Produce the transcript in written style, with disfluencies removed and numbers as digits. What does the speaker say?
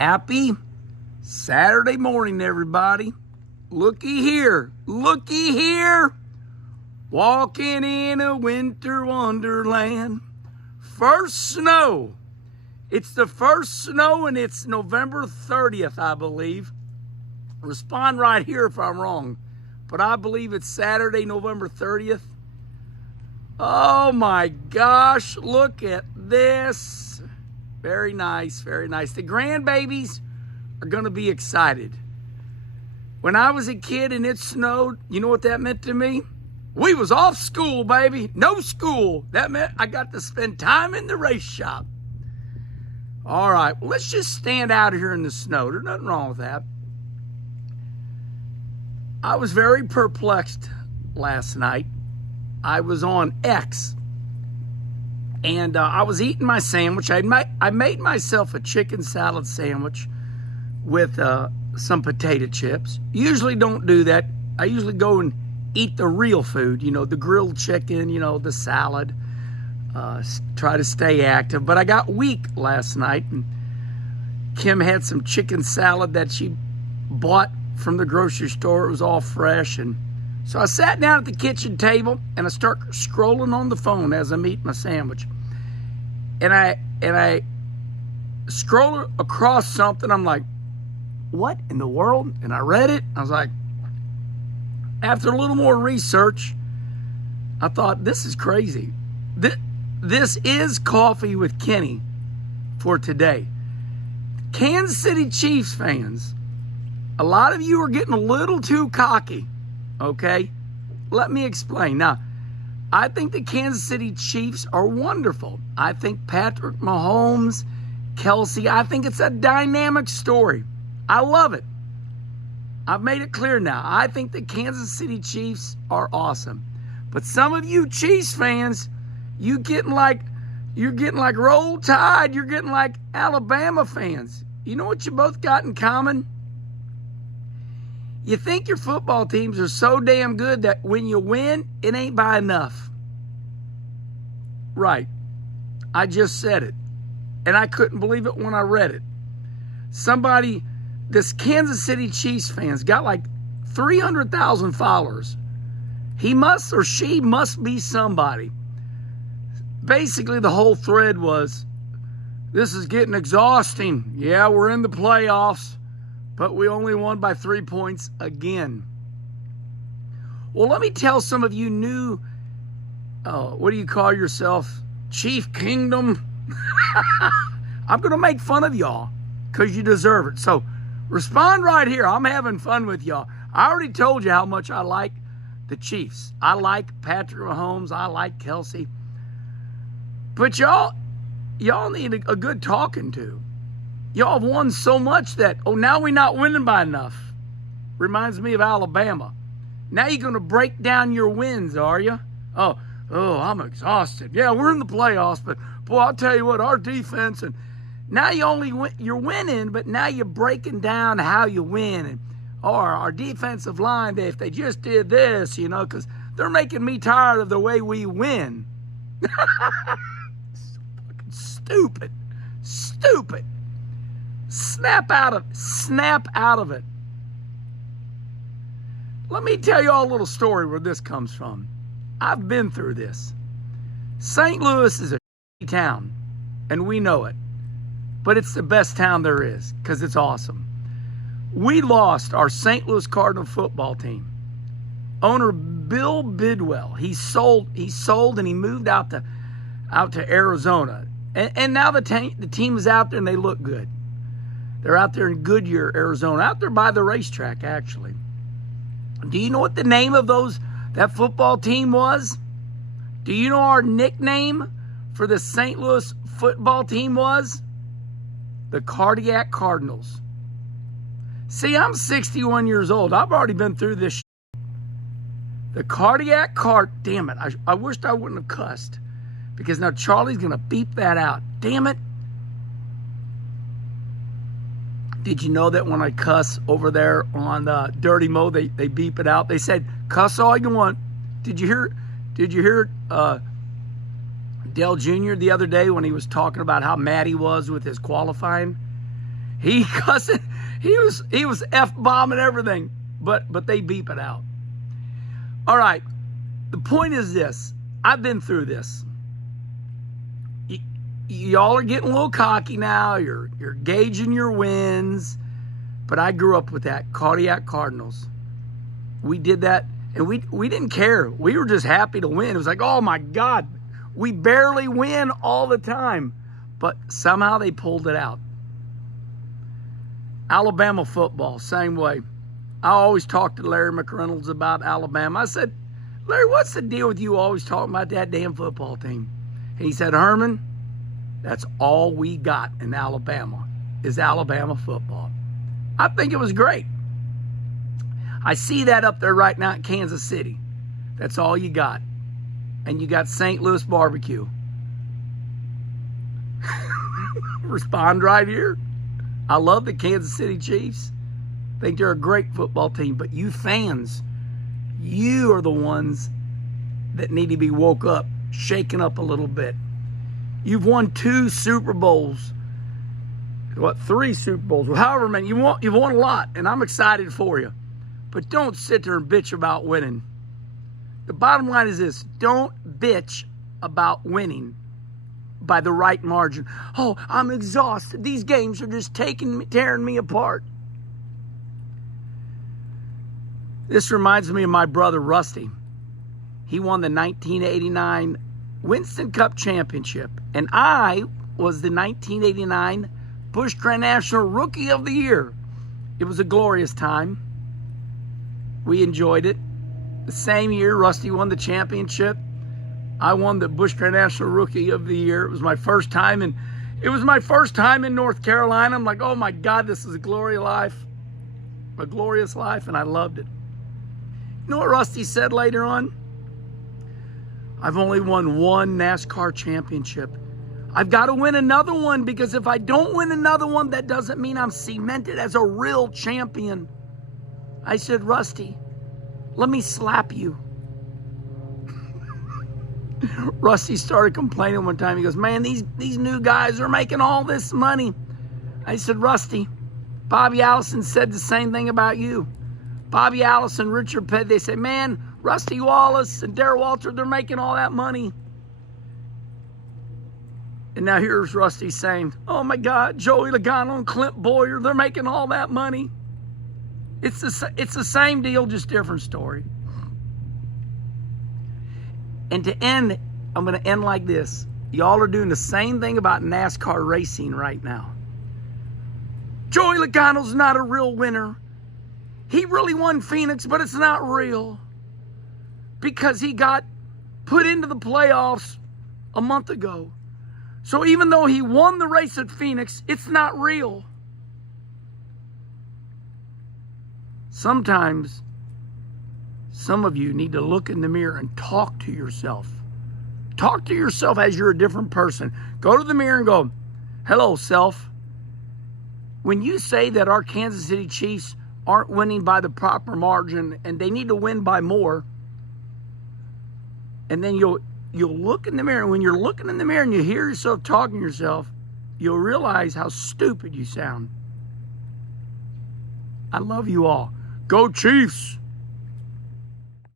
Happy Saturday morning, everybody. Looky here. Walking in a winter wonderland. First snow. It's the first snow and it's November 30th, I believe. Respond right here if I'm wrong. But I believe it's Saturday, November 30th. Oh my gosh, look at this. Very nice, very nice. The grandbabies are going to be excited. When I was a kid and it snowed, you know what that meant to me? We was off school, baby. No school. That meant I got to spend time in the race shop. All right, well, let's just stand out here in the snow. There's nothing wrong with that. I was very perplexed last night. I was on X, and I was eating my sandwich. I made myself a chicken salad sandwich with some potato chips. Usually don't do that. I usually go and eat the real food, you know, the grilled chicken, you know, the salad. Try to stay active. But I got weak last night, and Kim had some chicken salad that she bought from the grocery store. It was all fresh, and so I sat down at the kitchen table and I start scrolling on the phone as I'm eating my sandwich. And I scroll across something. I'm like, what in the world? And I read it. I was like, after a little more research, I thought, this is crazy. This is Coffee with Kenny for today. Kansas City Chiefs fans, a lot of you are getting a little too cocky, okay? Let me explain. Now, I think the Kansas City Chiefs are wonderful. I think Patrick Mahomes, Kelsey, I think it's a dynamic story. I love it. I've made it clear now. I think the Kansas City Chiefs are awesome. But some of you Chiefs fans, you're getting like Roll Tide. You're getting like Alabama fans. You know what you both got in common? You think your football teams are so damn good that when you win, it ain't by enough. Right. I just said it. And I couldn't believe it when I read it. This Kansas City Chiefs fans got like 300,000 followers. He must or she must be somebody. Basically, the whole thread was, this is getting exhausting. Yeah, we're in the playoffs, but we only won by 3 points again. Well, let me tell some of you new, what do you call yourself? Chief Kingdom? I'm going to make fun of y'all because you deserve it. So respond right here. I'm having fun with y'all. I already told you how much I like the Chiefs. I like Patrick Mahomes. I like Kelsey. But y'all need a good talking to. Y'all have won so much that, now we're not winning by enough. Reminds me of Alabama. Now you're going to break down your wins, are you? Oh, I'm exhausted. Yeah, we're in the playoffs, but boy, I'll tell you what, our defense, and now you're winning, but now you're breaking down how you win. And our defensive line, if they just did this, you know, because they're making me tired of the way we win. Stupid. Snap out of it. Let me tell you all a little story where this comes from. I've been through this. St. Louis is a town, and we know it. But it's the best town there is because it's awesome. We lost our St. Louis Cardinal football team. Owner Bill Bidwell, he sold and he moved out to Arizona. And now the team is out there and they look good. They're out there in Goodyear, Arizona, out there by the racetrack, actually. Do you know what the name of that football team was? Do you know our nickname for the St. Louis football team was? The Cardiac Cardinals. See, I'm 61 years old. I've already been through this shit. The Cardiac damn it, I wished I wouldn't have cussed. Because now Charlie's going to beep that out. Damn it. Did you know that when I cuss over there on Dirty Mo, they beep it out? They said, cuss all you want. Did you hear Dale Jr. the other day when he was talking about how mad he was with his qualifying? He cussing. He was F-bombing everything, but they beep it out. All right. The point is this. I've been through this. Y'all are getting a little cocky now. You're gauging your wins. But I grew up with that. Cardiac Cardinals. We did that, and we didn't care. We were just happy to win. It was like, oh my God, we barely win all the time. But somehow they pulled it out. Alabama football, same way. I always talk to Larry McReynolds about Alabama. I said, Larry, what's the deal with you always talking about that damn football team? And he said, Herman, that's all we got in Alabama is Alabama football. I think it was great. I see that up there right now in Kansas City. That's all you got. And you got St. Louis barbecue. Respond right here. I love the Kansas City Chiefs. Think they're a great football team. But you fans, you are the ones that need to be woke up, shaken up a little bit. You've won 2 Super Bowls. 3 Super Bowls? Well, however many. You've won a lot, and I'm excited for you. But don't sit there and bitch about winning. The bottom line is this. Don't bitch about winning by the right margin. Oh, I'm exhausted. These games are just tearing me apart. This reminds me of my brother, Rusty. He won the 1989 Winston Cup Championship. And I was the 1989 Busch Grand National Rookie of the Year. It was a glorious time. We enjoyed it. The same year, Rusty won the championship. I won the Busch Grand National Rookie of the Year. It was my first time, and it was my first time in North Carolina. I'm like, oh my God, this is a glorious life, and I loved it. You know what Rusty said later on? I've only won 1 NASCAR championship. I've got to win another one, because if I don't win another one, that doesn't mean I'm cemented as a real champion. I said, Rusty, let me slap you. Rusty started complaining one time. He goes, man, these new guys are making all this money. I said, Rusty, Bobby Allison said the same thing about you. Bobby Allison, Richard Petty, they said, man, Rusty Wallace and Darrell Walter, they're making all that money. And now here's Rusty saying, oh my God, Joey Logano and Clint Boyer, they're making all that money. It's the same deal, just different story. And to end, I'm going to end like this. Y'all are doing the same thing about NASCAR racing right now. Joey Logano's not a real winner. He really won Phoenix, but it's not real. Because he got put into the playoffs a month ago. So even though he won the race at Phoenix, it's not real. Sometimes, some of you need to look in the mirror and talk to yourself. Talk to yourself as you're a different person. Go to the mirror and go, hello, self. When you say that our Kansas City Chiefs aren't winning by the proper margin and they need to win by more, and then you'll look in the mirror. When you're looking in the mirror and you hear yourself talking to yourself, you'll realize how stupid you sound. I love you all. Go Chiefs!